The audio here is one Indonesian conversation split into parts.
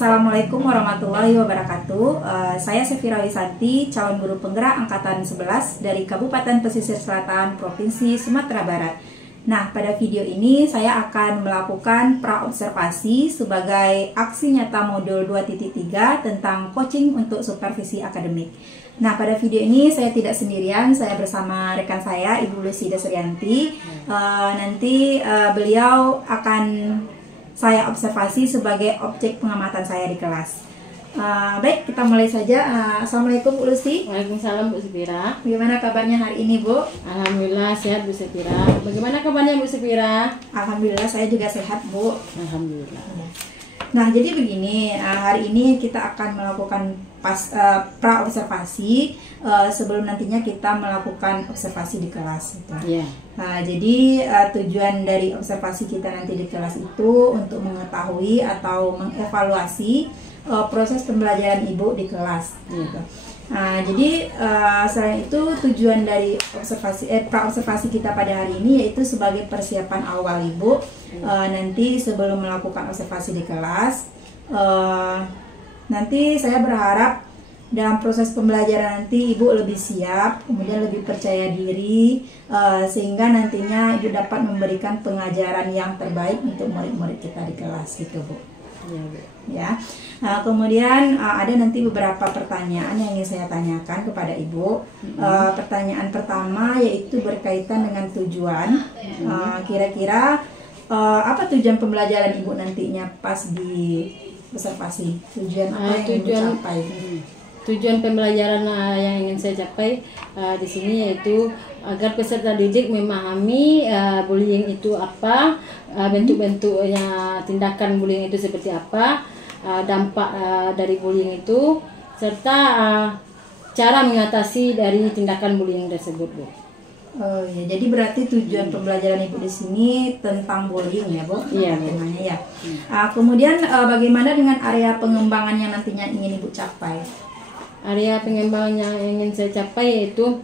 Assalamualaikum warahmatullahi wabarakatuh. Saya Sefira Wisanti, calon guru penggerak angkatan 11 dari Kabupaten Pesisir Selatan, Provinsi Sumatera Barat. Nah, pada video ini saya akan melakukan praobservasi sebagai aksi nyata modul 2.3 tentang coaching untuk supervisi akademik. Nah, pada video ini saya tidak sendirian, saya bersama rekan saya, Ibu Lucy Desrianti. Nanti beliau akan saya observasi sebagai objek pengamatan saya di kelas. Baik, kita mulai saja. Assalamualaikum Bu Lucy. Waalaikumsalam Bu Sefira. Bagaimana kabarnya hari ini Bu? Alhamdulillah sehat Bu Sefira. Bagaimana kabarnya Bu Sefira? Alhamdulillah saya juga sehat Bu. Alhamdulillah. Nah, jadi begini, hari ini kita akan melakukan praobservasi sebelum nantinya kita melakukan observasi di kelas. Gitu. Yeah. Jadi tujuan dari observasi kita nanti di kelas itu untuk mengetahui atau mengevaluasi proses pembelajaran Ibu di kelas. Gitu. Jadi selain itu tujuan dari praobservasi kita pada hari ini yaitu sebagai persiapan awal Ibu nanti sebelum melakukan observasi di kelas. Nanti saya berharap dalam proses pembelajaran nanti Ibu lebih siap, kemudian lebih percaya diri, sehingga nantinya Ibu dapat memberikan pengajaran yang terbaik untuk murid-murid kita di kelas, gitu Bu. Ya. Kemudian ada nanti beberapa pertanyaan yang ingin saya tanyakan kepada Ibu. Pertanyaan pertama yaitu berkaitan dengan tujuan. Kira-kira apa tujuan pembelajaran Ibu nantinya pas di observasi? Tujuan apa yang Ibu capai? Tujuan pembelajaran yang ingin saya capai di sini yaitu agar peserta didik memahami bullying itu apa, bentuk-bentuknya, tindakan bullying itu seperti apa, dampak dari bullying itu, serta cara mengatasi dari tindakan bullying tersebut, Bu. Oh ya, jadi berarti tujuan pembelajaran Ibu di sini tentang bullying ya, Bu? Iya, temanya ya. Kemudian bagaimana dengan area pengembangan yang nantinya ingin Ibu capai? Area pengembangan yang ingin saya capai yaitu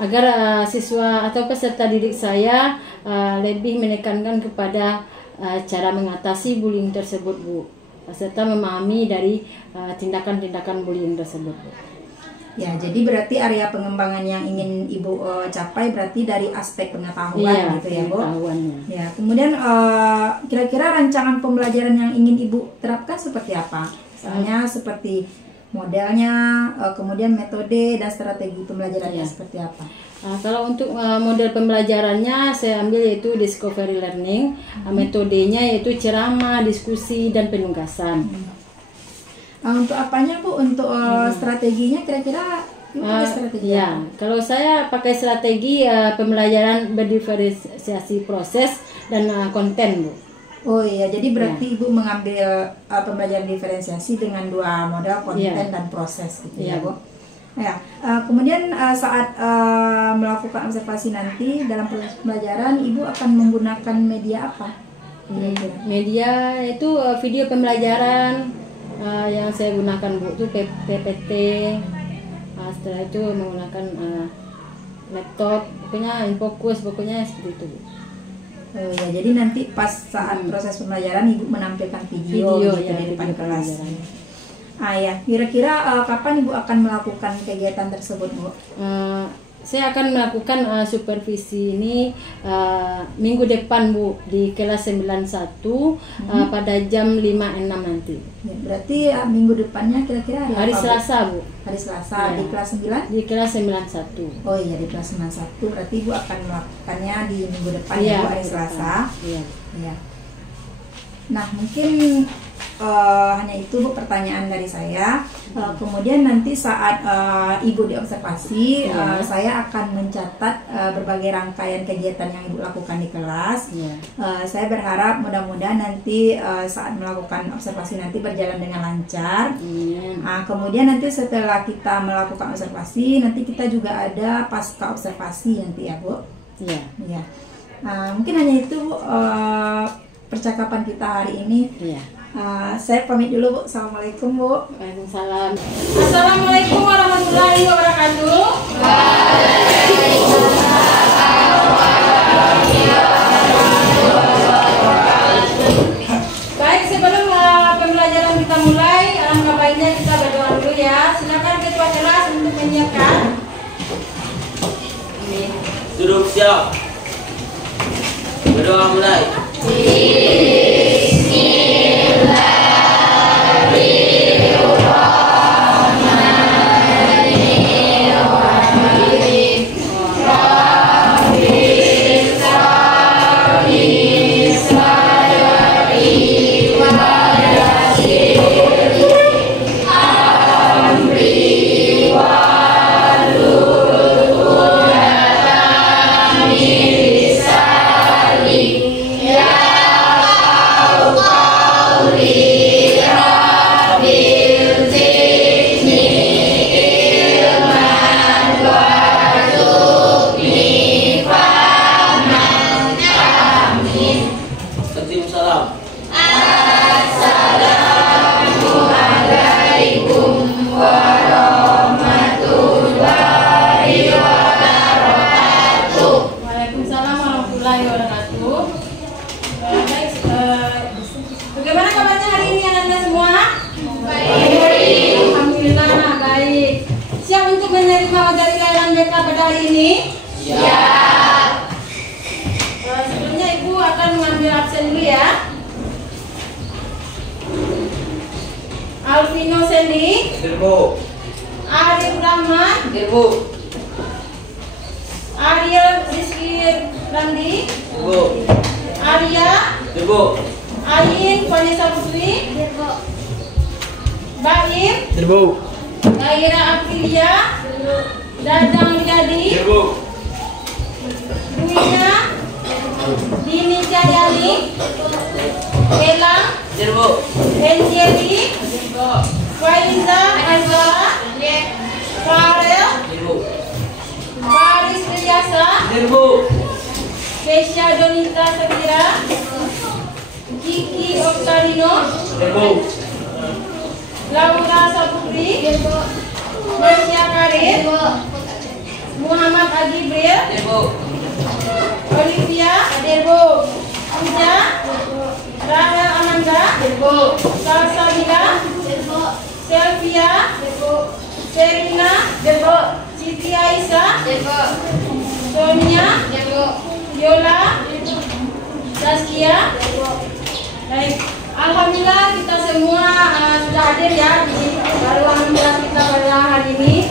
agar siswa atau peserta didik saya lebih menekankan kepada cara mengatasi bullying tersebut, Bu, serta memahami dari tindakan-tindakan bullying tersebut, Bu. Ya, jadi berarti area pengembangan yang ingin Ibu capai berarti dari aspek pengetahuan, gitu ya, Bu? Ya, kemudian kira-kira rancangan pembelajaran yang ingin Ibu terapkan seperti apa? Misalnya seperti modelnya, kemudian metode dan strategi pembelajarannya seperti apa? Kalau untuk model pembelajarannya saya ambil yaitu discovery learning, metodenya yaitu ceramah, diskusi, dan penugasan. Untuk apanya Bu? Untuk strateginya kira-kira strategi ya, kalau saya pakai strategi pembelajaran berdiferensiasi proses dan konten, Bu. Oh iya, jadi berarti Ibu mengambil pembelajaran diferensiasi dengan dua model, konten dan proses, gitu ya, Bu. Ya, kemudian saat melakukan observasi nanti dalam proses pembelajaran, Ibu akan menggunakan media apa? Media itu video pembelajaran yang saya gunakan, Bu, itu PPT. Setelah itu menggunakan laptop, pokoknya InFocus, pokoknya seperti itu, Bu. Oh ya, jadi nanti pas saat proses pembelajaran Ibu menampilkan video gitu ya, di depan kelas. Ya, kira-kira kapan Ibu akan melakukan kegiatan tersebut, Bu? Saya akan melakukan supervisi ini minggu depan, Bu, di kelas 91 pada jam 5.06 nanti. Ya, berarti minggu depannya kira-kira hari apa, Selasa, Bu? Hari Selasa, di kelas 9? Di kelas 91. Oh iya, di kelas 91. Berarti Ibu akan melakukannya di minggu depan ya, Bu, hari Selasa. Iya. Nah, mungkin hanya itu, Bu, pertanyaan dari saya. Kemudian nanti saat Ibu diobservasi, saya akan mencatat berbagai rangkaian kegiatan yang Ibu lakukan di kelas. Saya berharap mudah-mudahan nanti saat melakukan observasi nanti berjalan dengan lancar. Kemudian nanti setelah kita melakukan observasi, nanti kita juga ada pasca observasi nanti ya, Bu. Iya. Mungkin hanya itu, Bu, percakapan kita hari ini. Saya pamit dulu, Bu. Assalamualaikum, Bu. Waalaikumsalam. Assalamualaikum warahmatullahi wabarakatuh. Baik, sebelum pembelajaran kita mulai, alangkah baiknya kita berdoa dulu ya. Silakan ketua kelas untuk menyiapkan. Duduk siap. Berdoa mulai. Bagaimana kabarnya hari ini anak-anak semua? Baik. Alhamdulillah baik. Siap untuk menerima materi layanan BK pada hari ini? Siap. Sebelumnya Ibu akan mengambil absen dulu ya. Alvino Sendi. Dirbo. Arif Rahman. Dirbo. Ariel Rizky Randi. Dirbo. Arya. Dirbo. Ain Vanessa Putri. Baim. Dirbo. Gaira Aprilia. Dadang Riyadi. Dirbo. Duina. Dini Cahyani. Elang. Dirbo. Enjeli. Faiza Azara. Farel. Dirbo. Faris Riasa. Dirbo. Kesha Donita Sabira. Kiki Oktarino. Dirbo. Laura Saputri. Marsha Karin. Muhammad Agibril. Dirbo. Olivia Derbo. Puja. Rahel Amanda. Salsabila. Selvia. Serina. Siti Aisyah. Sonia. Yola. Saskia. Baik. Alhamdulillah kita semua sudah hadir ya di sini. Baru alhamdulillah kita pada hari ini.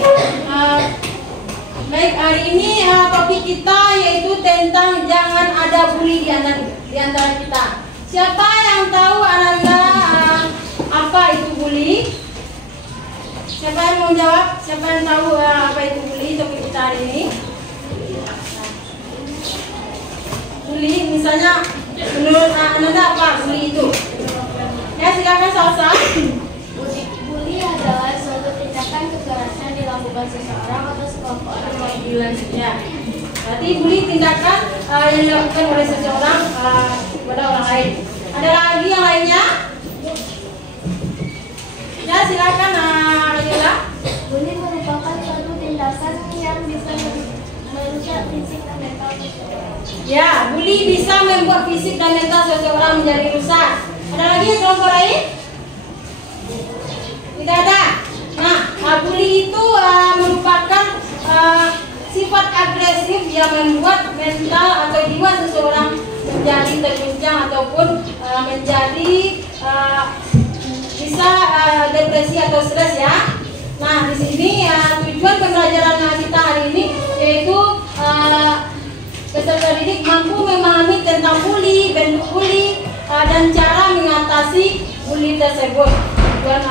Baik, hari ini topik kita yaitu tentang jangan ada bully di antara kita. Siapa yang tahu anak-anak apa itu bully? Siapa yang mau jawab? Siapa yang tahu apa itu bully topik kita hari ini? Bully, misalnya menurut Anda apa bully itu? Ya silakan Salsa. Bully adalah suatu tindakan kekerasan dilakukan seseorang atau sekelompok orang lain. Ya. Berarti bully tindakan yang dilakukan oleh seseorang kepada orang lain. Ada lagi yang lainnya? Ya silakan Ayla. Bully merupakan suatu tindakan yang bisa merusak fisik dan mental seseorang. Ya, bully bisa membuat fisik dan mental seseorang menjadi rusak. Ada lagi kelompok lain? Tidak ada. Nah, bully itu merupakan sifat agresif yang membuat mental atau jiwa seseorang menjadi terguncang ataupun menjadi bisa depresi atau stres ya. Nah, di sini tujuan pembelajaran kita hari ini yaitu peserta didik mampu memahami tentang bully, bentuk bully, dan cara mengatasi bully tersebut. Tujuan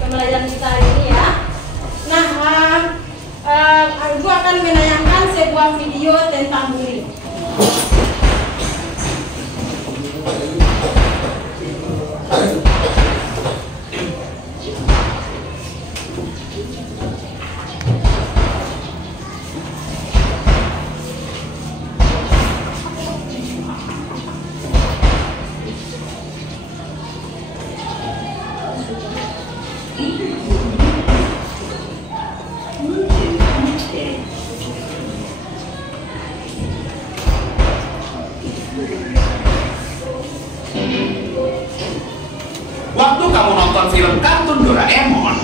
pembelajaran kita hari ini ya. Nah, Ibu akan menayangkan sebuah video tentang bully. Waktu kamu nonton film kartun Doraemon,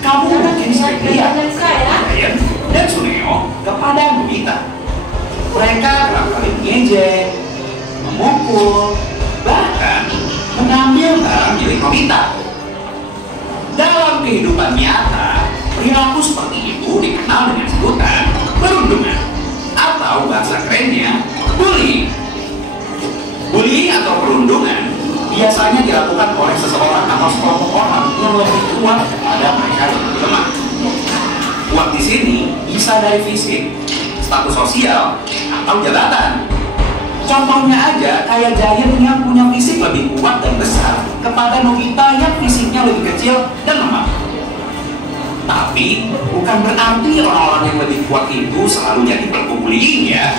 kamu mungkin sering lihat Ryan dan Suneo kepada Nobita. Mereka kerap kali mengejek, memukul, bahkan mengambil barang milik Nobita. Dalam kehidupan nyata, perilaku seperti itu dikenal dengan sebutan perundungan atau bahasa kerennya bullying. Bullying atau perundungan biasanya dilakukan oleh seseorang atau sekelompok orang yang lebih kuat kepada mereka yang lebih lemah. Kuat di sini bisa dari fisik, status sosial, atau jabatan. Contohnya aja kayak Giant yang punya fisik lebih kuat dan besar kepada Nobita yang fisiknya lebih kecil dan lemah. Tapi bukan berarti orang-orang yang lebih kuat itu selalu jadi pelaku bullying ya.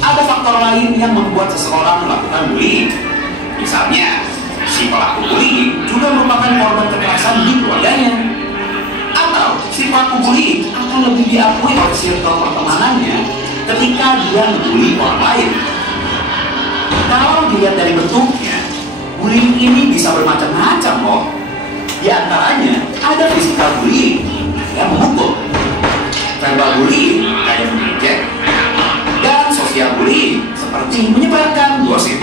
Ada faktor lain yang membuat seseorang melakukan bullying. Misalnya, si pelaku bullying juga merupakan korban kekerasan di keluarganya. Atau si pelaku bullying akan lebih diakui oleh circle pertemanannya ketika dia membuli orang lain. Kalau dilihat dari bentuknya, bullying ini bisa bermacam-macam loh. Di antaranya ada physical bullying, yang memukul, verbal bullying, kayak mengejek, dan sosial bullying, seperti menyebarkan gosip.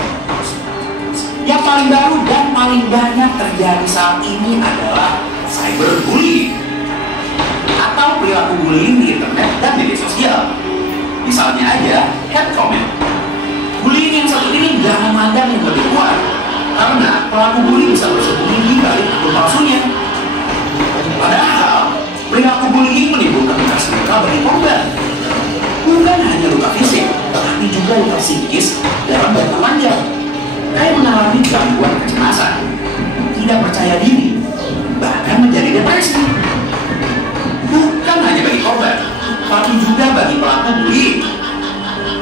Yang paling baru dan paling banyak terjadi saat ini adalah cyberbullying atau perilaku bullying di internet dan media sosial. Misalnya aja hate comment. Bullying yang satu ini gak memandang yang lebih kuat, karena pelaku bullying bisa bersembunyi di balik akun palsunya. Padahal perilaku bullying menimbulkan luka luka bagi korban. Bukan hanya luka fisik, tetapi juga luka psikis dalam jangka panjang. Kayak mengalami gangguan kecemasan, tidak percaya diri, bahkan menjadi depresi. Bukan hanya bagi korban, tapi juga bagi pelaku bullying.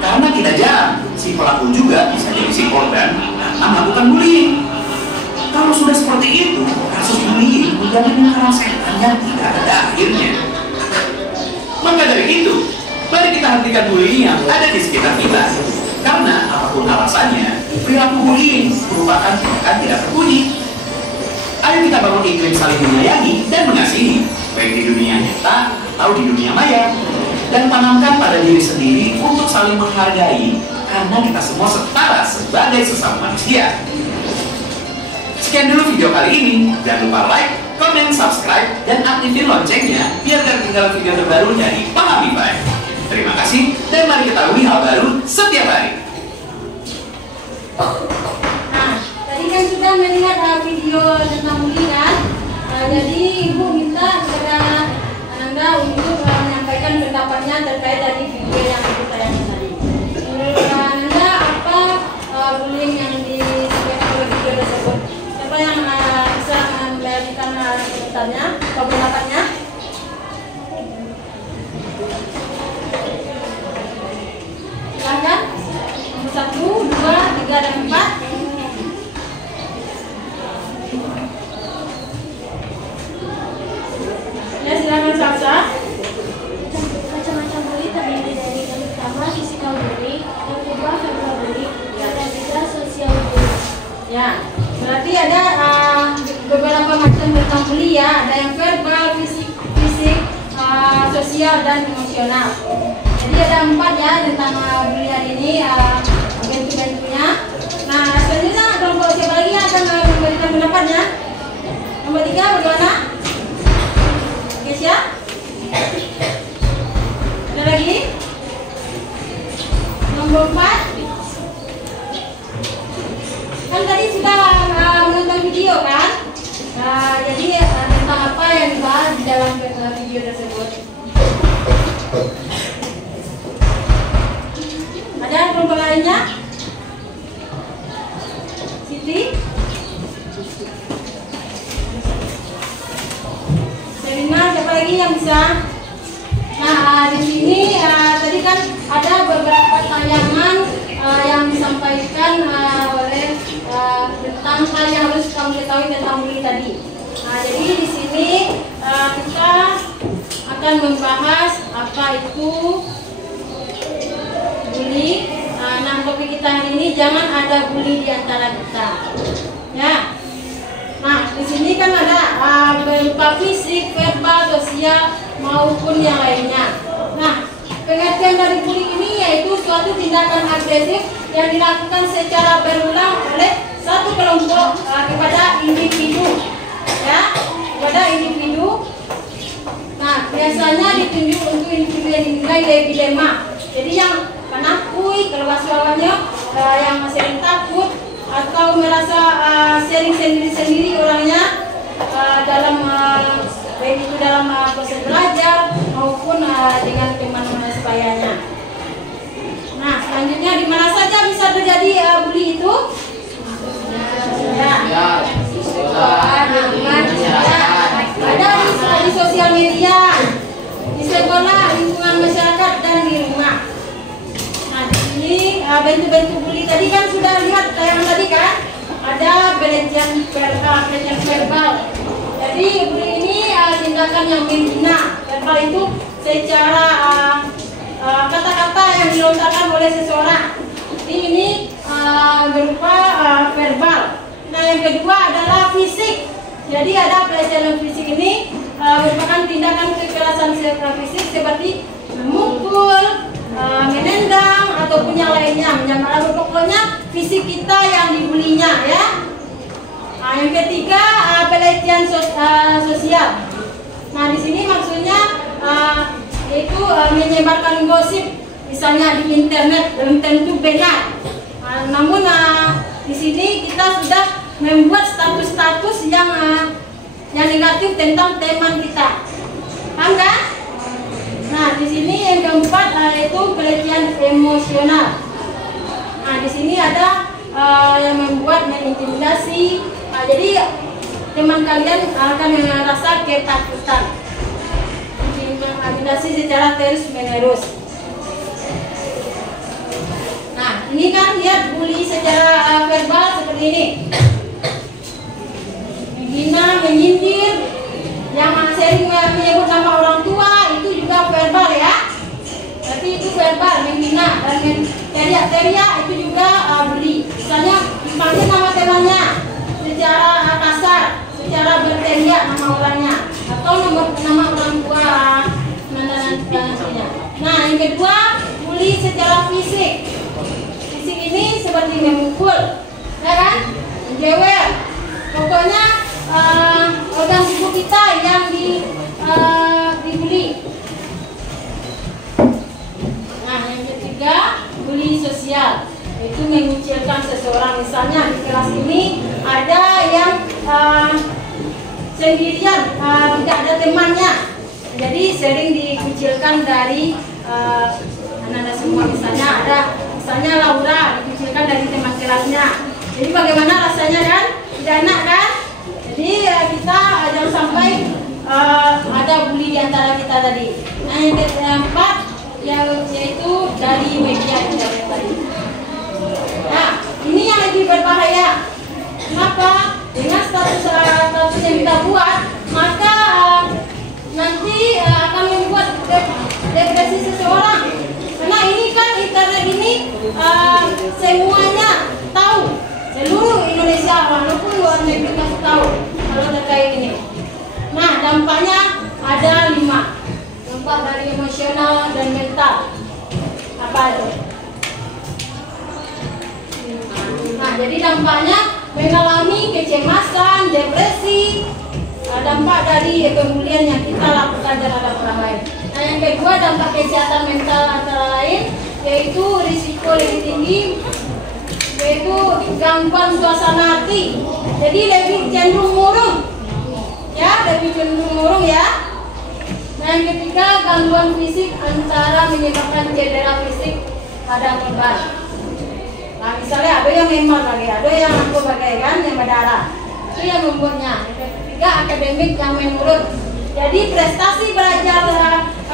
Karena tidak jarang, si pelaku juga bisa jadi si korban karena melakukan bullying. Kalau sudah seperti itu, kasus bullying menjadi lingkaran setan yang tidak ada akhirnya. Maka dari itu, mari kita hentikan bullying yang ada di sekitar kita. Karena apapun alasannya, perilaku bullying merupakan tindakan tidak terpuji. Ayo kita bangun iklim saling menyayangi dan mengasihi, baik di dunia nyata atau di dunia maya. Dan tanamkan pada diri sendiri untuk saling menghargai, karena kita semua setara sebagai sesama manusia. Sekian dulu video kali ini. Jangan lupa like, comment, subscribe, dan aktifin loncengnya biar gak ketinggalan video terbaru dari Pahami Baik. Terima kasih, dan mari ketahui hal baru setiap hari. Nah, tadi kan kita melihat video tentang bullying kan. Jadi Ibu minta kepada Ananda untuk menyampaikan pendapatnya terkait dari video yang Ibu tayangkan tadi. Menurut Ananda apa bullying yang disampaikan oleh video tersebut? Siapa yang bisa memberikan komentarnya atau pendapatnya? Silakan. Nomor 1, 2, 3, dan 4. Ya, silakan Salsa. Macam-macam bully terdiri dari yang pertama physical bully, yang kedua verbal bully, yang ketiga social bully. Ya, berarti ada beberapa macam tentang bully ya. Ada yang verbal, fisik, sosial, dan emosional. Jadi ada 4 ya tentang bully hari ini, bentuk-bentuknya. Nah, selanjutnya kelompok siapa lagi yang akan memberikan pendapatnya? Nomor 3 bagaimana? Kesya? Ada lagi? Nomor 4? Kan tadi sudah menonton video kan? Nah, jadi tentang apa yang dibahas di dalam video tersebut? Ada kelompok lainnya? Siti? Selina, siapa lagi yang bisa? Nah, di sini tadi kan ada beberapa tayangan yang disampaikan oleh tentang hal yang harus kamu ketahui tentang bully tadi. Nah, jadi di sini kita akan membahas apa itu bully. Nah, topik kita hari ini jangan ada bully di antara kita. Ya. Nah, di sini kan ada berupa fisik, verbal, sosial maupun yang lainnya. Nah, pengertian dari bullying ini yaitu suatu tindakan agresif yang dilakukan secara berulang oleh satu kelompok kepada individu, ya, kepada individu. Nah, biasanya ditunjuk untuk individu yang dinilai lebih lemah. Jadi yang penakut, kalau bahasanya yang sering takut atau merasa sering sendiri-sendiri orangnya dalam baik itu dalam proses belajar maupun dengan teman-teman sebayanya. Nah, selanjutnya di mana saja bisa terjadi bully itu? Ya. Ada di sosial media, di sekolah, lingkungan masyarakat, dan di rumah. Nah, di sini bentuk-bentuk bully tadi kan sudah lihat tayangan tadi kan? Ada pelecehan verbal. Jadi bully ini tindakan yang menghina. Verbal itu secara kata-kata yang dilontarkan oleh seseorang. Jadi ini berupa verbal. Nah, yang kedua adalah fisik. Jadi ada pelecehan fisik ini merupakan tindakan kekerasan fisik seperti memukul, menendang ataupun yang lainnya. Pokoknya fisik kita yang dibulinya, ya. Nah, yang ketiga pelecehan sosial. Nah, di sini maksudnya yaitu menyebarkan gosip, misalnya di internet, belum tentu benar. Namun di sini kita sudah membuat status-status yang negatif tentang teman kita, paham kan? Nah, di sini yang keempat yaitu pelecehan emosional. Nah, di sini ada yang membuat mengintimidasi. Jadi teman kalian akan merasa ketakutan, intimidasi secara terus-menerus. Nah, ini kan lihat bully secara verbal seperti ini. Menghina, menyindir, yang sering menyebut nama orang tua itu juga verbal, ya. Berarti itu verbal, menghina dan teriak-teriak itu juga bully. Misalnya dipanggil nama temannya secara kasar, secara berteriak nama orangnya atau nama orang tua nantinya. Nah, yang kedua bully secara fisik. Fisik ini seperti memukul, ya kan? Menjewer. Pokoknya organ tubuh kita yang dibully. Nah, yang ketiga bully sosial, yaitu mengucilkan seseorang. Misalnya di kelas ini ada yang sendirian, tidak ada temannya, jadi sering dikucilkan dari anak-anak semua. Misalnya Laura dikucilkan dari teman kelasnya. Jadi bagaimana rasanya kan? Tidak enak kan? Jadi kita jangan sampai ada bully di antara kita tadi. Nah, yang keempat yaitu dari media internet tadi. Nah, ini yang lebih berbahaya. Kenapa? Dengan status yang kita buat, maka nanti akan membuat depresi seseorang. Karena ini kan internet ini semuanya tahu, seluruh Indonesia walaupun luar negeri pasti tahu kalau terkait ini. Nah, dampaknya ada 5. Dampak dari emosional dan mental. Apa itu? Nah, jadi dampaknya mengalami kecemasan, depresi, dampak dari pembulian yang kita lakukan terhadap orang lain. Nah, yang kedua dampak kesehatan mental antara lain yaitu risiko lebih tinggi, yaitu gangguan suasana hati. Jadi lebih cenderung murung, ya, lebih cenderung murung, ya. Nah, yang ketiga gangguan fisik antara menyebabkan cedera fisik pada korban. Nah, misalnya ada yang memar lagi, ada yang aku bagai kan yang berdarah, itu yang membuatnya. Yang ketiga akademik yang menurun. Jadi prestasi belajar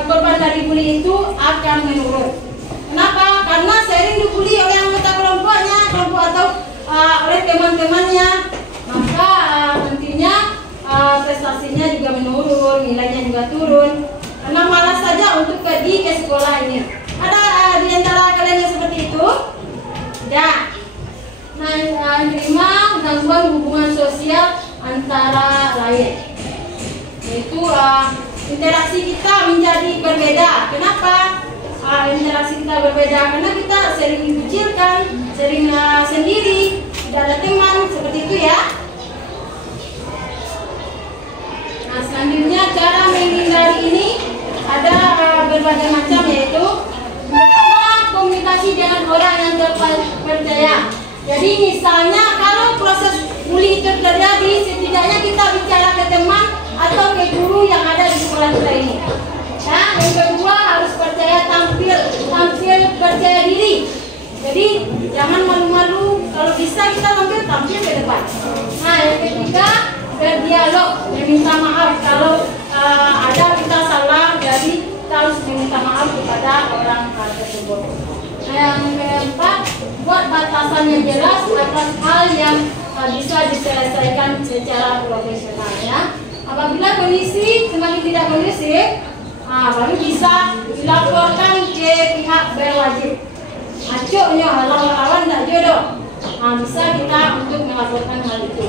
korban dari bully itu akan menurun. Kenapa? Karena sering dibully oleh anggota kelompoknya, kelompok atau oleh teman-temannya, maka nantinya prestasinya juga menurun, nilainya juga turun. Karena malas saja untuk pergi ke sekolah ini. Ada di antara kalian yang seperti itu? Tidak. Nah, yang kelima, gangguan hubungan sosial antara lain. Yaitu interaksi kita menjadi berbeda. Kenapa interaksi kita berbeda? Karena kita sering dikucilkan, sering sendiri, tidak ada teman, seperti itu ya. Nah, selanjutnya cara menghindari ini ada berbagai macam, yaitu komunikasi dengan orang yang terpercaya. Jadi misalnya kalau proses bullying itu terjadi, setidaknya kita bicara ke teman atau ke guru yang ada di sekolah kita ini. Nah, yang kedua harus tampil percaya diri. Jadi jangan malu-malu, kalau bisa kita tampil ke depan. Nah, yang ketiga berdialog, meminta maaf kalau ada kita salah, jadi kita harus meminta maaf kepada orang tersebut. Nah, yang keempat, buat batasan yang jelas atas hal yang bisa diselesaikan secara profesional ya. Apabila kondisi semakin tidak kondusif, baru bisa dilaporkan ke pihak berwajib. Acuknya lawan tidak jodoh, bisa kita untuk melaporkan hal itu.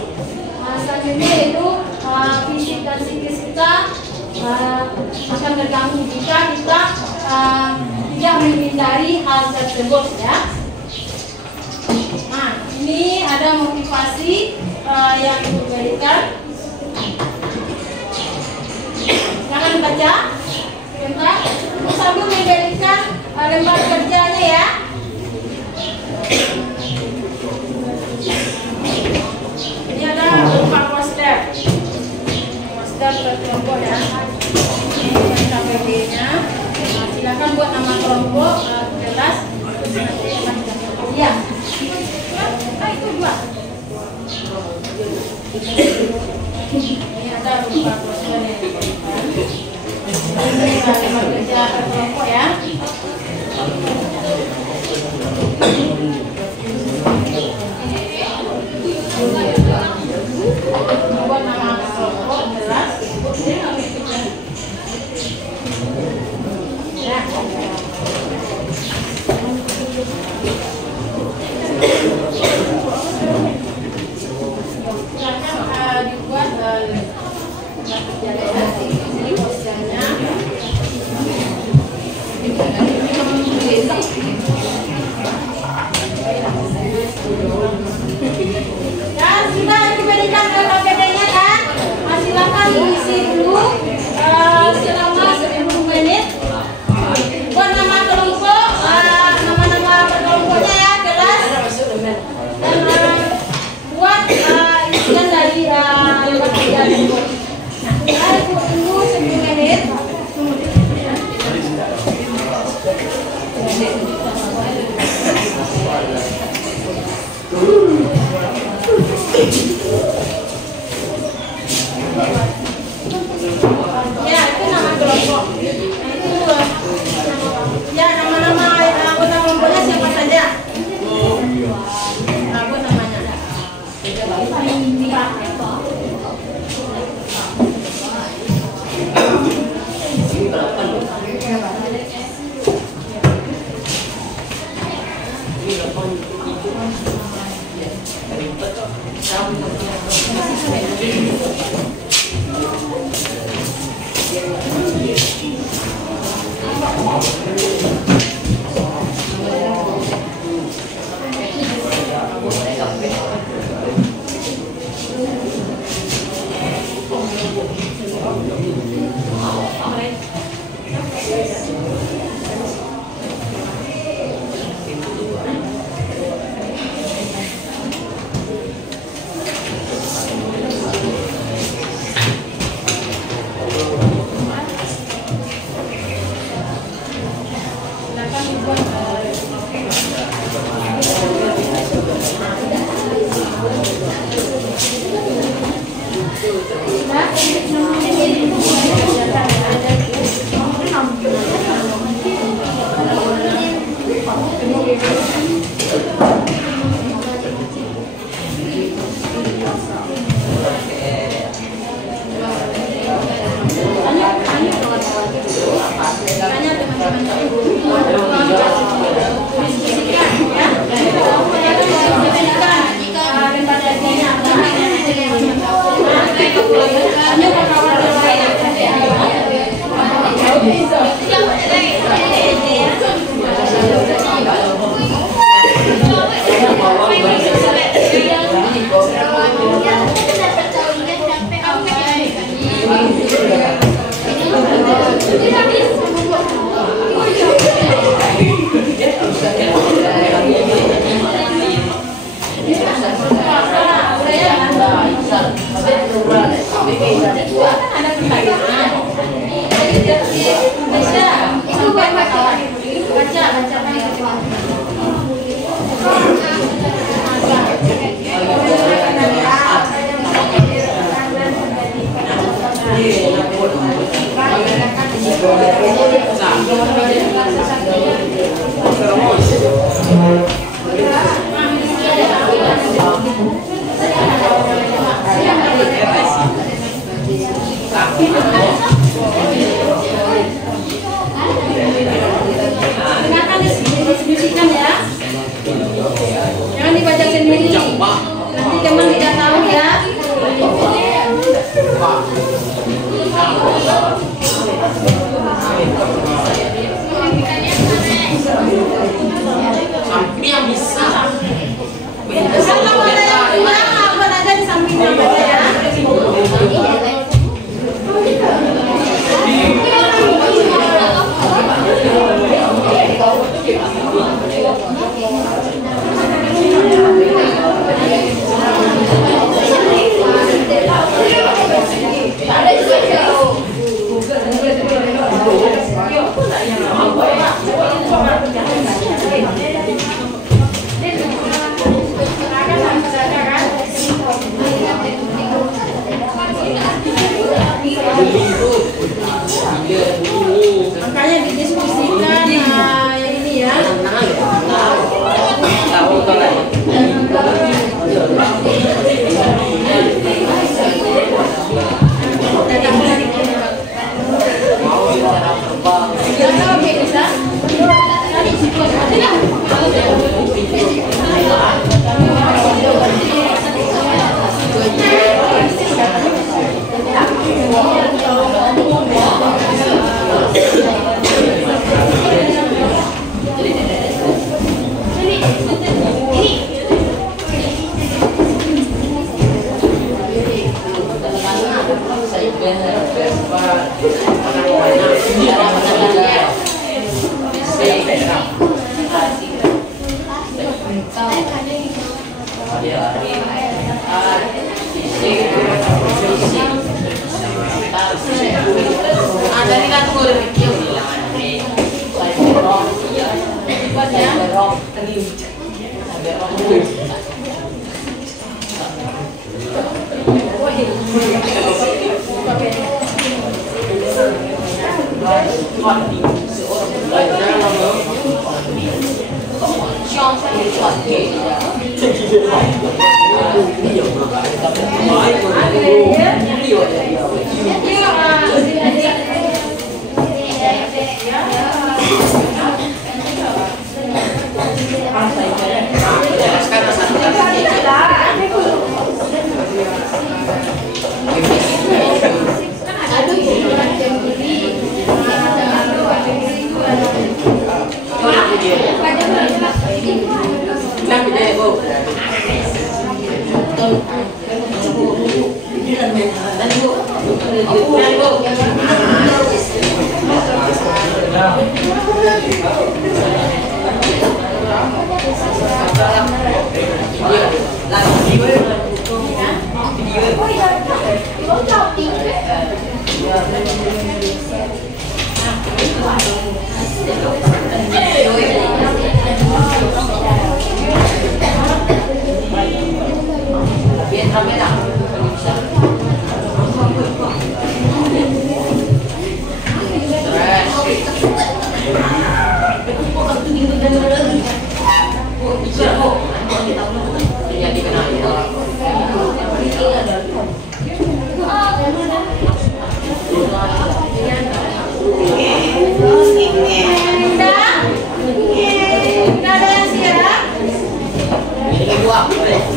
Selanjutnya itu fisik dan psikis kita akan terganggu jika kita tidak menghindari hal tersebut ya. Nah, ini ada motivasi yang Ibu berikan. Jangan baca, sebentar. Sambil memberikan lembar kerjanya ya. Ini ada 4 poster per kelompok ya. Ini KPD-nya. Silakan buat nama kelompok, kelas. Ya. Itu 2. Ini ada 4 poster yang diberikan. Ini lembar kerja per kelompok ya. Buat nama kelompok jelas. Ya. Silakan dibuat ini posternya. Dan sudah diberikan KPD-nya kan? Silakan diisi dulu selama 10 menit. Buat nama kelompok, nama-nama kelompoknya ya, kelas. Dan buat isian dari lembar kerja tersebut. Nah, tunggu 10 menit. Ya, itu nama kelompok. Ya, nama-nama anggota kelompoknya siapa saja? Buat namanya. Nah, Diskusikan ya. Jangan dibaca sendiri. Nanti teman tidak tahu ya. Sampai yang bisa. Kalau ada yang kurang, apa aja di samping namanya ya. Makanya didiskusikan yang ini ya.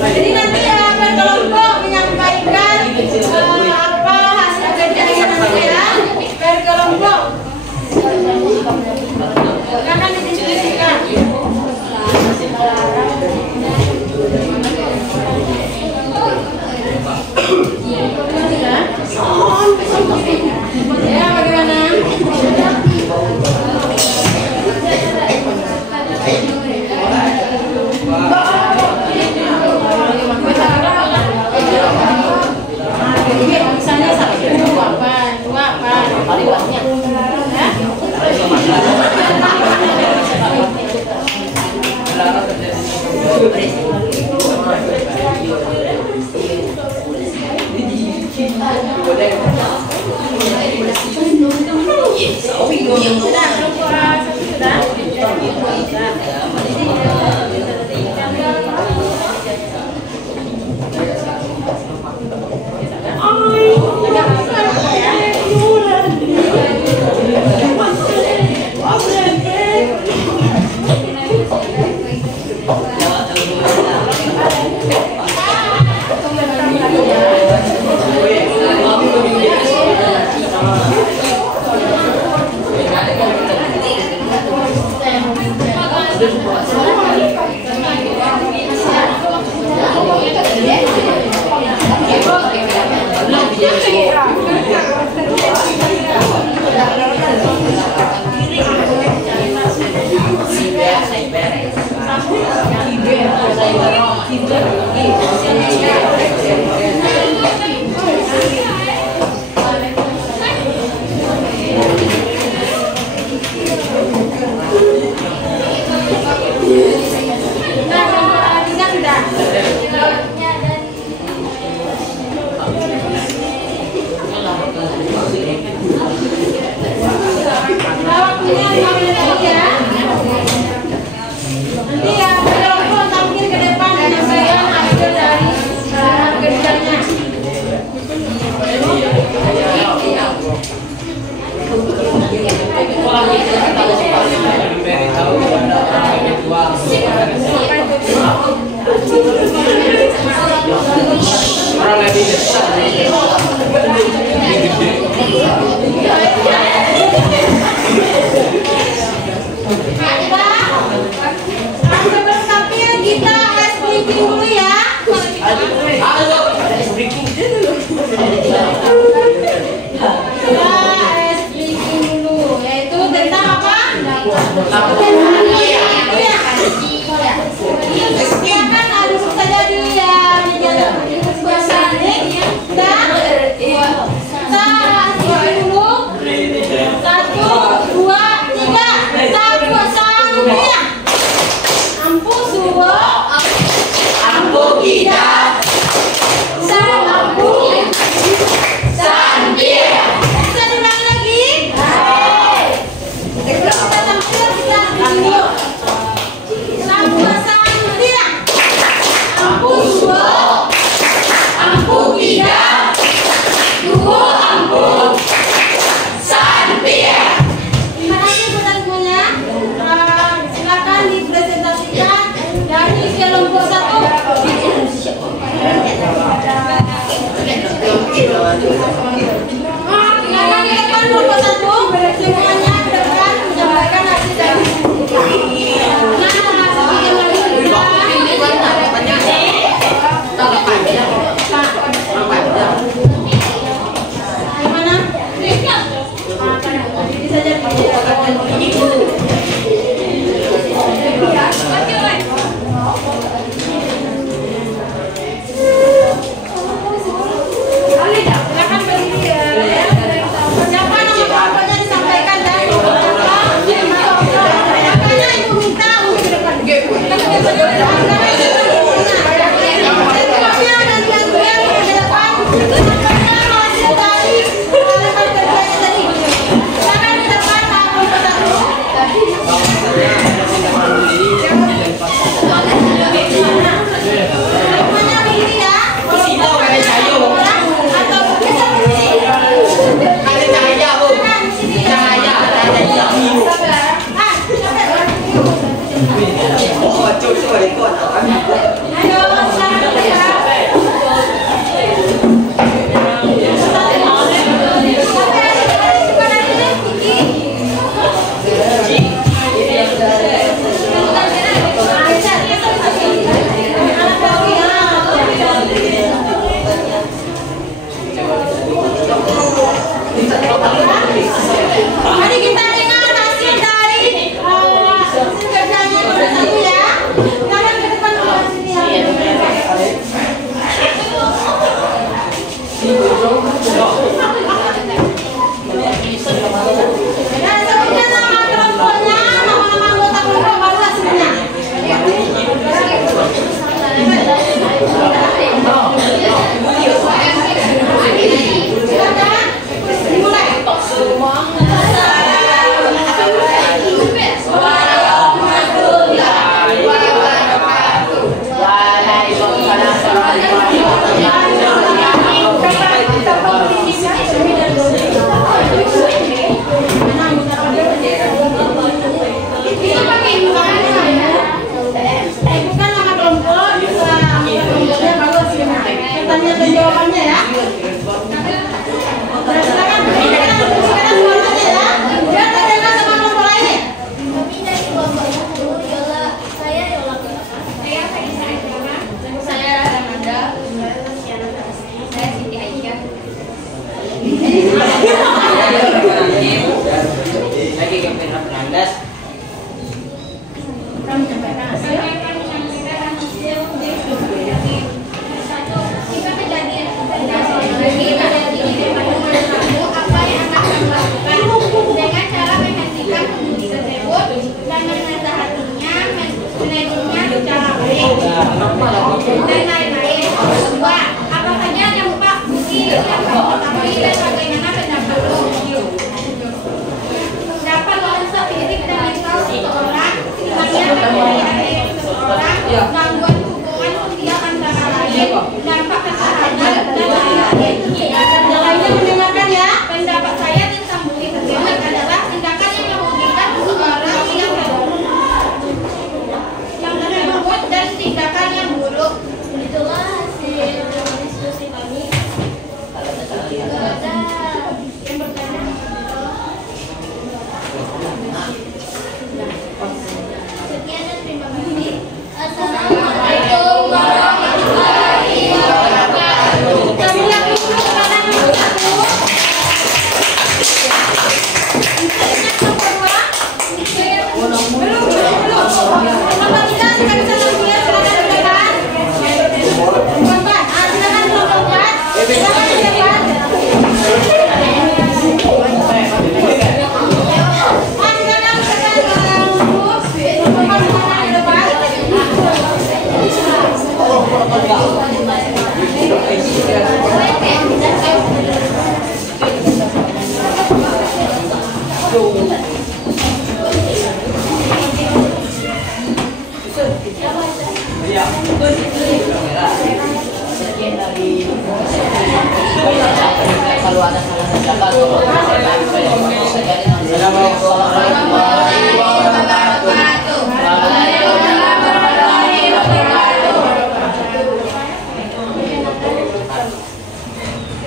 Jadi nanti ya berkelompok menyampaikan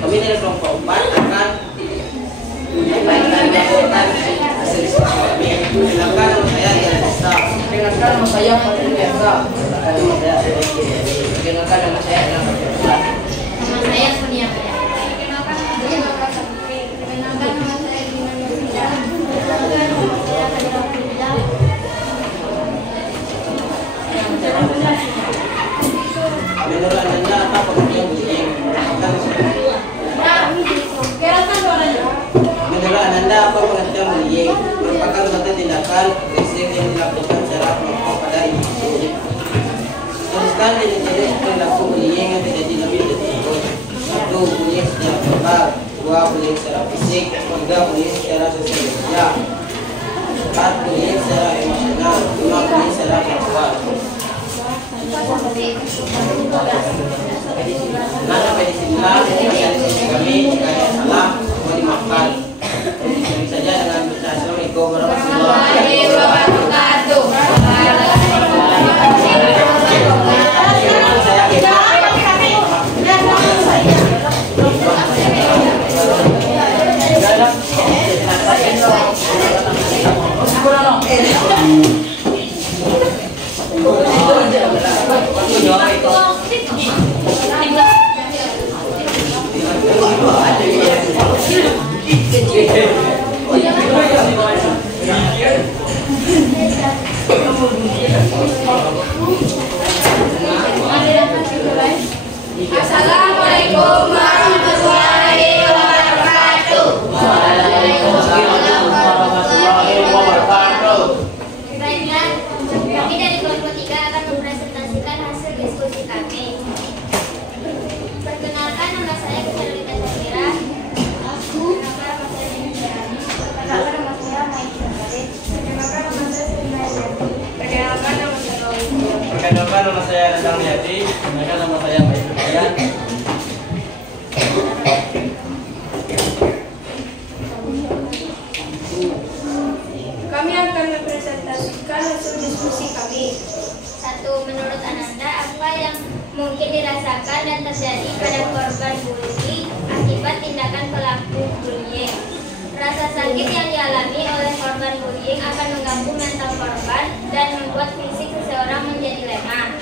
Kami dari kelompok 4 akan menyampaikan laporan hasil diskusi kami. Perkenalkan nama saya Dian Desta. Perkenalkan nama saya Fadil Biasa. Perkenalkan nama saya Ella Fadila. Nama saya Sonia. Perkenalkan nama saya Nora Saputri. Perkenalkan nama saya Dina Nurida. Perkenalkan nama saya Fadila Fadila. Menurut Anda apa pengertian bullying? Menurut Anda apa pengertian bullying? Merupakan suatu tindakan agresif yang dilakukan secara kelompok pada individu. Tuliskan jenis-jenis perilaku bullying yang terjadi lebih tersebut. 1. Bullying secara verbal. 2. Bullying secara fisik. 3. Bullying secara sosial media. 4. Bullying secara emosional. 5. Bullying secara seksual. Nah, sampai di sinilah diskusi kami. Jika ada yang salah, mohon dimaafkan. Ini saja dengan berkata Assalamualaikum warahmatullahi wabarakatuh. Assalamualaikum warahmatullahi wabarakatuh. Baiklah, kami dari kelompok 3 akan mempresentasikan hasil diskusi kami. Perkenalkan nama saya Kecerlita Syakira. Perkenalkan nama saya Insyirani. Perkenalkan nama saya Maisha Farid. Perkenalkan nama saya Sina Yati. Perkenalkan nama saya Lawli. Perkenalkan nama saya Radang Yati. Perkenalkan nama saya Baik Berlian. Kami akan mempresentasikan hasil diskusi kami. 1. Menurut Ananda, apa yang mungkin dirasakan dan terjadi pada korban bully akibat tindakan pelaku bullying? Rasa sakit yang dialami oleh korban bullying akan mengganggu mental korban dan membuat fisik seseorang menjadi lemah.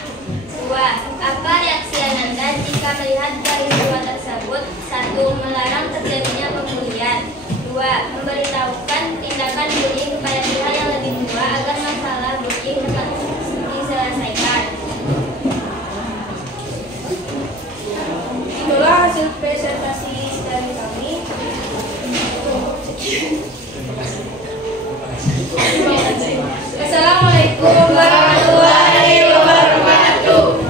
2. Apa reaksi Ananda jika melihat peristiwa tersebut? 1. Melarang terjadinya pembulian. 2. Memberitahukan tindakan bullying kepada pihak yang lebih tua agar masalah bullying dapat diselesaikan. Itulah hasil presentasi dari kami. Assalamualaikum warahmatullahi wabarakatuh.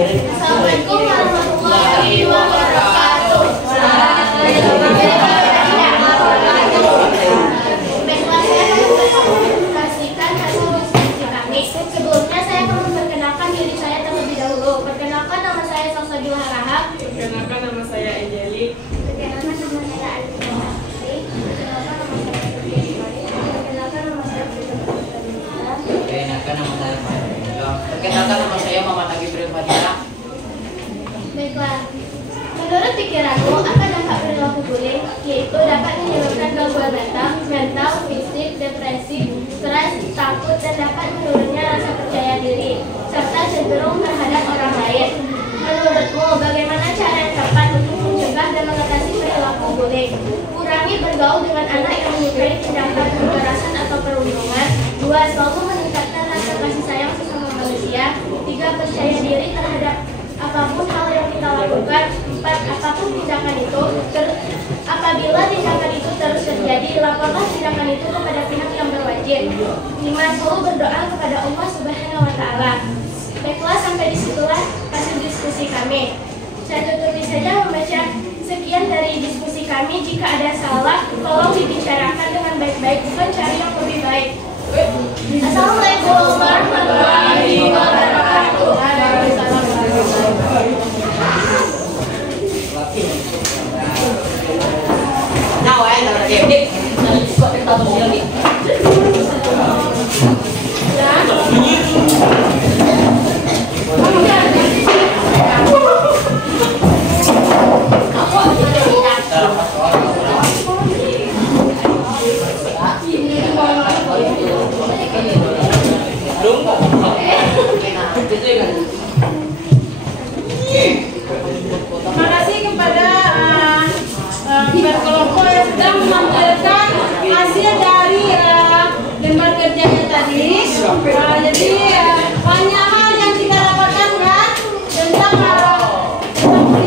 Assalamualaikum warahmatullahi wabarakatuh. Baiklah, saya akan mempresentasikan hasil diskusi kami. Sebelumnya saya akan memperkenalkan diri saya terlebih dahulu. Perkenalkan nama saya Salsa Juha Rahab. Perkenalkan nama saya Angeli. Perkenalkan nama saya Alifah Sakti. Perkenalkan nama saya Siti Ismail. Perkenalkan nama saya Siti Ismail. Perkenalkan nama saya Fadila. Perkenalkan nama saya Muhammad Agibrin Fadila. Baiklah, menurut pikiranmu, apa dampak perilaku bullying? Yaitu dapat menyebabkan gangguan mental, fisik, depresi, stres, takut, dan dapat menurunnya rasa percaya diri, serta cenderung terhadap orang lain. Menurutmu, bagaimana cara yang tepat untuk mencegah dan mengatasi perilaku bullying? Kurangi bergaul dengan anak yang menyukai tindakan kekerasan atau perundungan. 2. Selalu meningkatkan rasa kasih sayang sesama manusia. 3. Percaya diri terhadap apa apapun hal yang kita lakukan. 4. Apapun tindakan itu, apabila tindakan itu terus terjadi, laporkan tindakan itu kepada pihak yang berwajib. 5. Selalu berdoa kepada Allah Subhanahu wa Ta'ala. Baiklah, sampai disitulah hasil diskusi kami. Saya tutupi saja membaca sekian dari diskusi kami. Jika ada salah, tolong dibicarakan dengan baik-baik, bukan cari yang lebih baik. Assalamualaikum warahmatullahi wabarakatuh. Now I am ready. Kita tuh lagi. Terima kasih kepada kelompok yang sudah menampilkan hasil dari lembar kerjanya tadi. Jadi banyak hal yang kita dapatkan kan tentang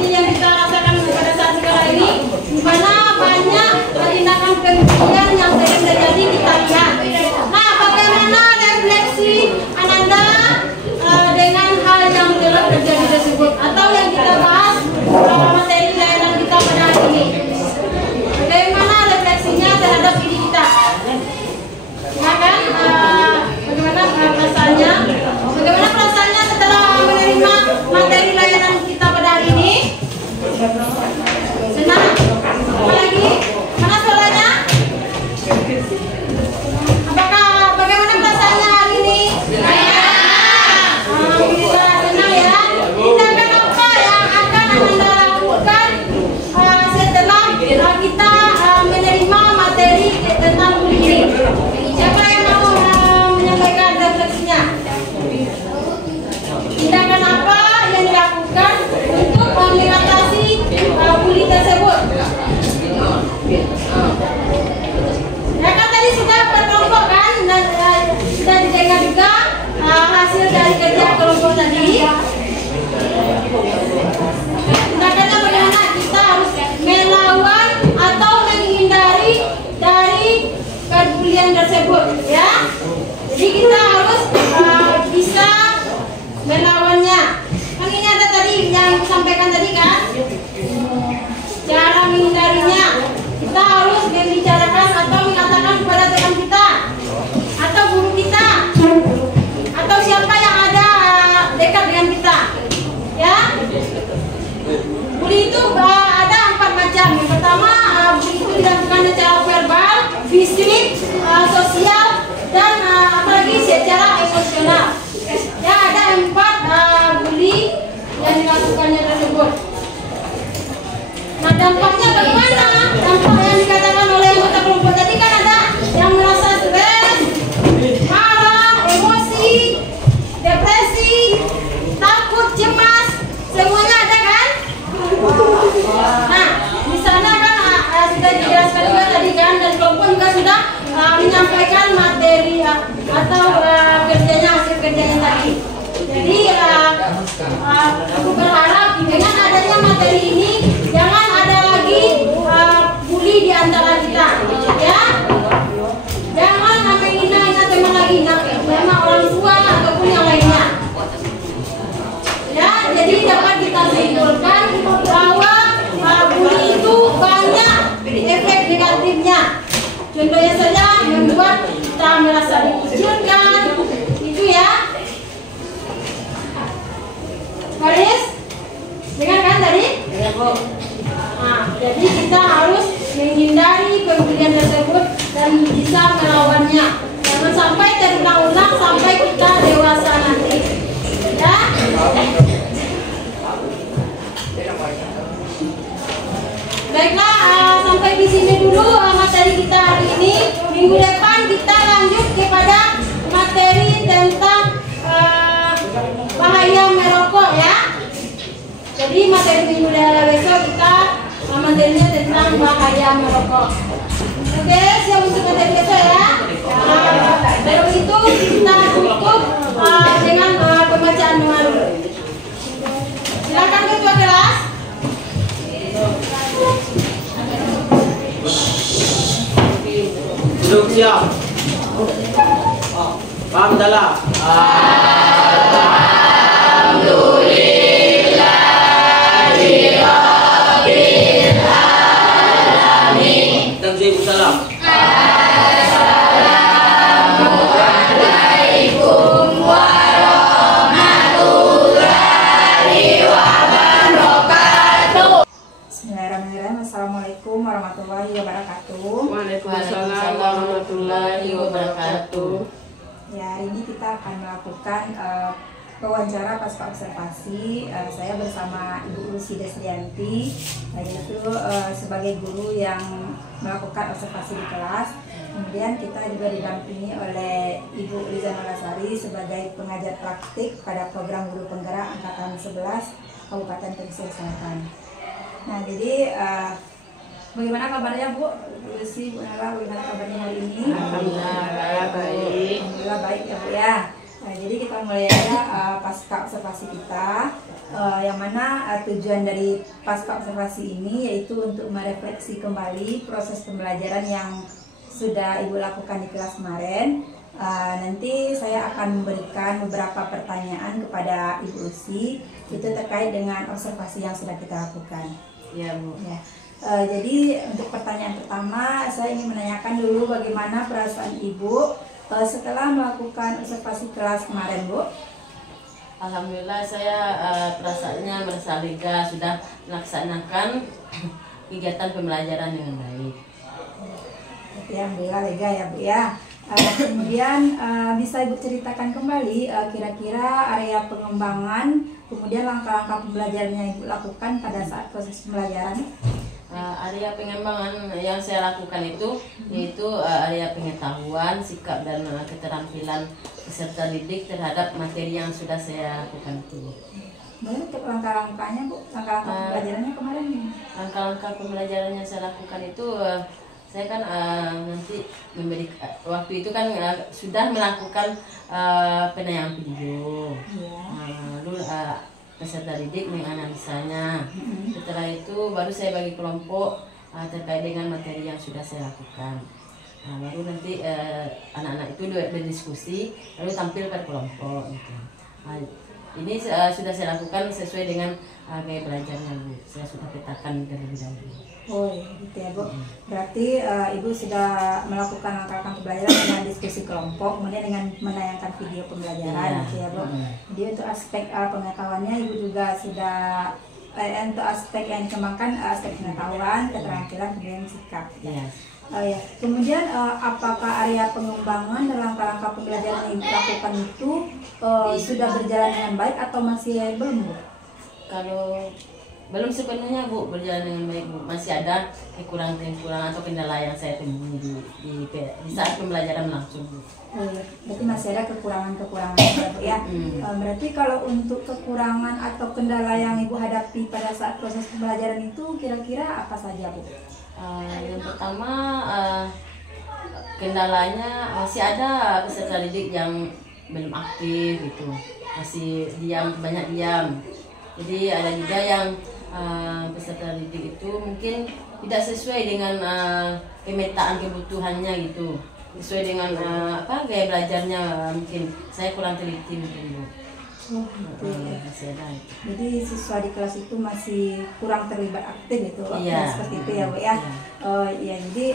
yang kita rasakan pada saat sekarang ini, di mana banyak tindakan kemudian yang sering terjadi kita lihat. Nah, bagaimana refleksi Ananda dengan hal yang telah terjadi tersebut atau yang kita bahas materi layanan kita pada hari ini? Bagaimana refleksinya terhadap diri kita? Ya kan? Bagaimana perasaannya? Bagaimana perasaannya setelah menerima materi layanan kita pada hari ini? Senang? Apalagi? Mana suaranya? Bagaimana perasaannya hari ini? Alhamdulillah senang ya. Tindakan apa yang akan Anda lakukan setelah kita menerima materi tentang bullying? Siapa yang mau menyampaikan refleksinya? Tindakan apa yang dilakukan untuk mengatasi bully tersebut? Ya kan tadi sudah berkelompok kan, dan sudah didengar juga hasil dari kerja kelompok tadi. Tindakannya bagaimana? Kita harus melawan atau menghindari dari perbulian tersebut, ya. Jadi kita harus bisa melawannya. Kan ini ada tadi yang disampaikan tadi kan, cara menghindarinya. Kita harus membicarakan atau mengatakan kepada teman kita atau guru kita atau siapa yang ada dekat dengan kita, ya. Bully itu ada 4 macam. Yang pertama, bully itu dilakukan secara verbal, fisik, sosial, dan apalagi secara emosional. Ya, ada 4 bully yang dilakukannya tersebut. Nah, dampaknya bagaimana? Dampak yang dikatakan oleh anggota kelompok tadi kan ada yang merasa stres, marah, emosi, depresi, takut, cemas, semuanya ada kan? Nah, di sana kan sudah dijelaskan juga tadi kan, dan kelompok juga sudah menyampaikan materi atau kerjanya, hasil kerjanya tadi. Jadi aku berharap dengan adanya materi ini jangan ada lagi bully di antara kita, ya. Jangan menghina teman lagi, sama orang tua ataupun yang lainnya. Ya, jadi dapat kita simpulkan bahwa bully itu banyak efek negatifnya. Contohnya saja membuat kita merasa dikucilkan, itu ya. Haris, dengar kan tadi? Ya, Bu. Nah, jadi kita harus menghindari pembulian tersebut dan bisa melawannya. Jangan sampai terulang-ulang sampai kita dewasa nanti. Ya. Baiklah, sampai di sini dulu materi kita hari ini. Minggu depan kita lanjut kepada materi tentang bahaya merokok, ya. Jadi materi minggu besok kita materinya tentang bahaya merokok. Oke, siap untuk materi besok ya. Baru itu kita tutup dengan pembacaan doa dulu. Silakan. Duduk siap. Paham dalam. Salam. Assalamualaikum warahmatullahi wabarakatuh. Bismillahirrahmanirrahim. Assalamualaikum warahmatullahi wabarakatuh. Waalaikumsalam warahmatullahi wabarakatuh. Ya, hari ini kita akan melakukan wawancara pasca observasi. Saya bersama Ibu Lucy Desrianti, yaitu sebagai guru yang melakukan observasi di kelas. Kemudian kita juga didampingi oleh Ibu Liza Nolasari sebagai pengajar praktik pada program guru penggerak angkatan 11 Kabupaten Pesisir Selatan. Nah, jadi bagaimana kabarnya Bu Lucy, Bu Nala, bagaimana kabarnya hari ini? Alhamdulillah baik. Alhamdulillah baik ya Bu ya. Nah, jadi kita mulai aja pasca observasi kita, yang mana tujuan dari pasca observasi ini yaitu untuk merefleksi kembali proses pembelajaran yang sudah Ibu lakukan di kelas kemarin. Nanti saya akan memberikan beberapa pertanyaan kepada Ibu Lucy itu terkait dengan observasi yang sudah kita lakukan. Ya Bu. Ya. Jadi untuk pertanyaan pertama saya ingin menanyakan dulu bagaimana perasaan Ibu setelah melakukan observasi kelas kemarin, Bu. Alhamdulillah saya perasaannya merasa lega sudah melaksanakan kegiatan pembelajaran dengan baik. Ya, alhamdulillah lega ya Bu ya. Kemudian bisa Ibu ceritakan kembali kira-kira area pengembangan, kemudian langkah-langkah pembelajaran yang Ibu lakukan pada saat proses pembelajaran. Area pengembangan yang saya lakukan itu yaitu area pengetahuan, sikap dan keterampilan peserta didik terhadap materi yang sudah saya lakukan itu. Boleh untuk langkah-langkahnya Bu, langkah-langkah pembelajarannya kemarin nih. Langkah-langkah pembelajaran yang saya lakukan itu saya kan nanti memberi waktu itu kan sudah melakukan penayangan video. Lalu peserta didik menganalisanya. Setelah itu baru saya bagi kelompok terkait dengan materi yang sudah saya lakukan. Baru nanti anak-anak itu berdiskusi lalu tampil per kelompok gitu. Ini sudah saya lakukan sesuai dengan gaya belajarnya Bu. Saya sudah petakan terlebih dahulu. Oh gitu ya Bu. Berarti Ibu sudah melakukan langkah-langkah pembelajaran dengan diskusi kelompok, kemudian dengan menayangkan video pembelajaran gitu ya Bu. Jadi untuk aspek pengetahuannya Ibu juga sudah untuk aspek yang dikembangkan aspek pengetahuan, keterampilan, kemudian sikap. Iya. Ya. Kemudian apakah area pengembangan dan langkah-langkah pembelajaran yang Ibu lakukan itu sudah berjalan dengan baik atau masih belum Bu? Kalau belum sepenuhnya Bu berjalan dengan baik Bu, masih ada kekurangan-kekurangan atau kendala yang saya temui di saat pembelajaran langsung Bu. Oh, iya. Berarti masih ada kekurangan-kekurangan ya. Berarti kalau untuk kekurangan atau kendala yang Ibu hadapi pada saat proses pembelajaran itu kira-kira apa saja Bu? Yang pertama kendalanya masih ada peserta didik yang belum aktif gitu, masih banyak diam. Jadi ada juga yang peserta didik itu mungkin tidak sesuai dengan pemetaan kebutuhannya gitu, sesuai dengan gaya belajarnya, mungkin saya kurang teliti mungkin Bu. Gitu ya. Masih ada itu. Jadi siswa di kelas itu masih kurang terlibat aktif gitu, Iya. seperti itu ya Bu ya. Ya, jadi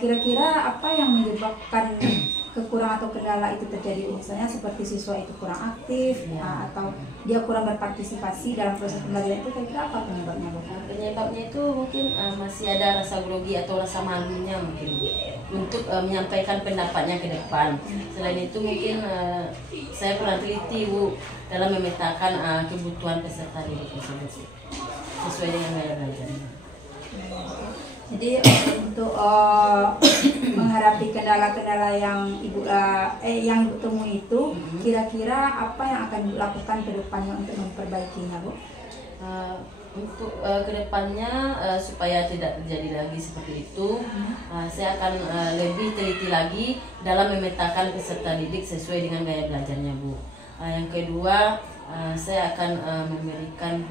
kira-kira apa yang menyebabkan kekurangan atau kendala itu terjadi, misalnya seperti siswa itu kurang aktif atau dia kurang berpartisipasi dalam proses pembelajaran, itu kira-kira apa penyebabnya Bu? Penyebabnya itu mungkin masih ada rasa grogi atau rasa malunya mungkin Bu, untuk menyampaikan pendapatnya ke depan. Selain itu mungkin saya kurang teliti Bu dalam memetakan kebutuhan peserta didik tersebut sesuai dengan gaya belajarnya. Jadi untuk menghadapi kendala-kendala yang Ibu yang Ibu temui itu, kira-kira apa yang akan Ibu lakukan ke depannya untuk memperbaikinya Bu? Untuk kedepannya supaya tidak terjadi lagi seperti itu, saya akan lebih teliti lagi dalam memetakan peserta didik sesuai dengan gaya belajarnya Bu. Yang kedua, saya akan memberikan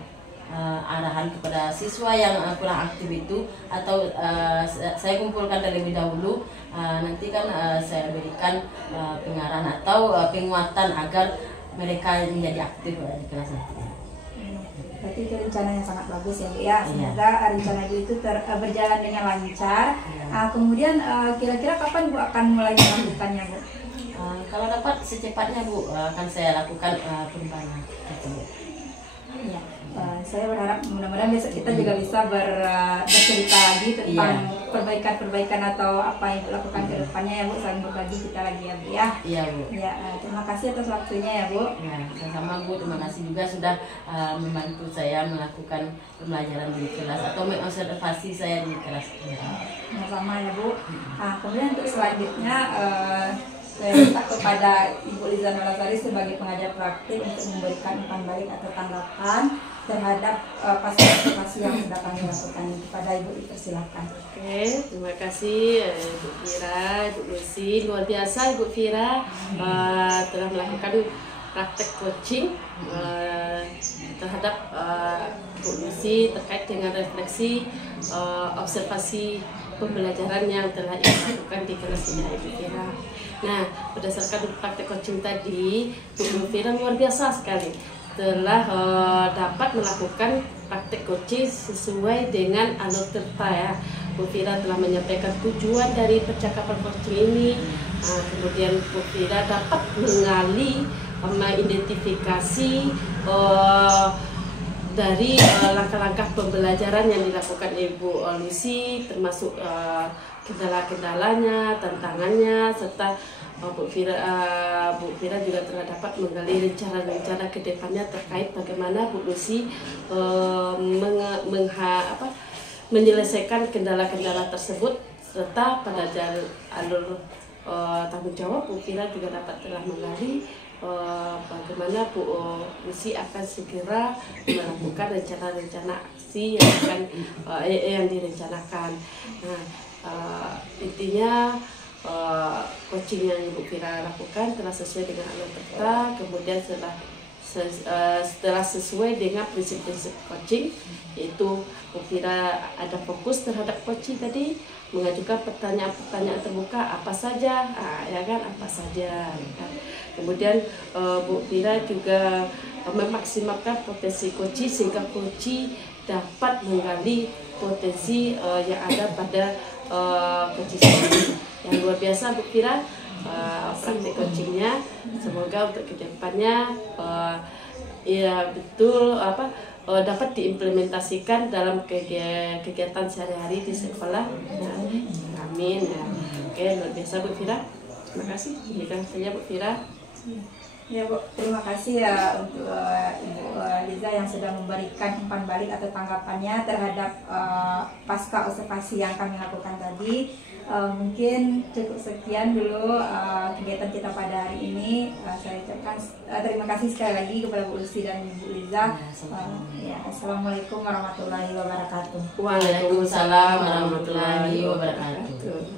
arahan kepada siswa yang kurang aktif itu, atau saya kumpulkan terlebih dahulu, nanti kan saya berikan pengarahan atau penguatan agar mereka menjadi aktif di kelas nanti. Berarti itu rencana yang sangat bagus ya Bu ya. Semoga rencana Ibu itu berjalan dengan lancar. Kemudian kira-kira kapan Bu akan mulai melakukannya Bu? Kalau dapat secepatnya Bu, akan saya lakukan perubahan tersebut. Ya, saya berharap mudah-mudahan besok kita juga bisa bercerita lagi tentang perbaikan-perbaikan atau apa yang dilakukan ke depannya ya Bu, saling berbagi kita lagi ya Bu ya. Iya Bu. Ya, terima kasih atas waktunya ya Bu. Ya, sama-sama Bu, terima kasih juga sudah membantu saya melakukan pembelajaran di kelas atau mengobservasi saya di kelas. Sama-sama ya Bu. Kemudian untuk selanjutnya saya minta kepada Ibu Liza Nolasari sebagai pengajar praktik untuk memberikan umpan balik atau tanggapan terhadap pasien yang sudah kami lakukan. Kepada Ibu dipersilakan. Oke, terima kasih Ibu Fira, Ibu Lucy. Luar biasa Ibu Fira telah melakukan praktek coaching terhadap Bu Lucy terkait dengan refleksi observasi pembelajaran yang telah dilakukan di kelas ini Ibu Fira. Nah, berdasarkan praktek coaching tadi, Bu Fira luar biasa sekali telah dapat melakukan praktek coaching sesuai dengan alur cerita ya. Bu Fira telah menyampaikan tujuan dari percakapan coaching ini. Kemudian Bu Fira dapat mengali, mengidentifikasi dari langkah-langkah pembelajaran yang dilakukan Ibu Lucy, termasuk kendala-kendalanya, tantangannya, serta Bu Fira juga telah dapat menggali rencana-rencana ke depannya terkait bagaimana Bu Lucy menyelesaikan kendala-kendala tersebut, serta pada alur tanggung jawab Bu Fira juga telah menggali bagaimana Bu Lucy akan segera melakukan rencana-rencana aksi yang direncanakan. Nah, intinya coaching yang Ibu Fira lakukan telah sesuai dengan alur cerita. Kemudian setelah sesuai dengan prinsip-prinsip coaching, yaitu Bu Fira ada fokus terhadap coaching tadi, mengajukan pertanyaan-pertanyaan terbuka apa saja, ya kan, apa saja. Kan. Kemudian Bu Fira juga memaksimalkan potensi coaching sehingga coaching dapat menggali potensi yang ada pada coaching ini. Yang luar biasa Bu Fira praktik coachingnya. Semoga untuk kedepannya ya betul dapat diimplementasikan dalam kegiatan sehari-hari di sekolah. Amin. Oke, luar biasa Bu Fira. Terima kasih. Demikian saja Bu Fira. Ya Bu, terima kasih ya untuk Ibu Liza yang sudah memberikan umpan balik atau tanggapannya terhadap pasca observasi yang kami lakukan tadi. Mungkin cukup sekian dulu kegiatan kita pada hari ini. Saya ucapkan terima kasih sekali lagi kepada Bu Lucy dan Ibu Liza. Assalamualaikum warahmatullahi wabarakatuh. Waalaikumsalam warahmatullahi wabarakatuh.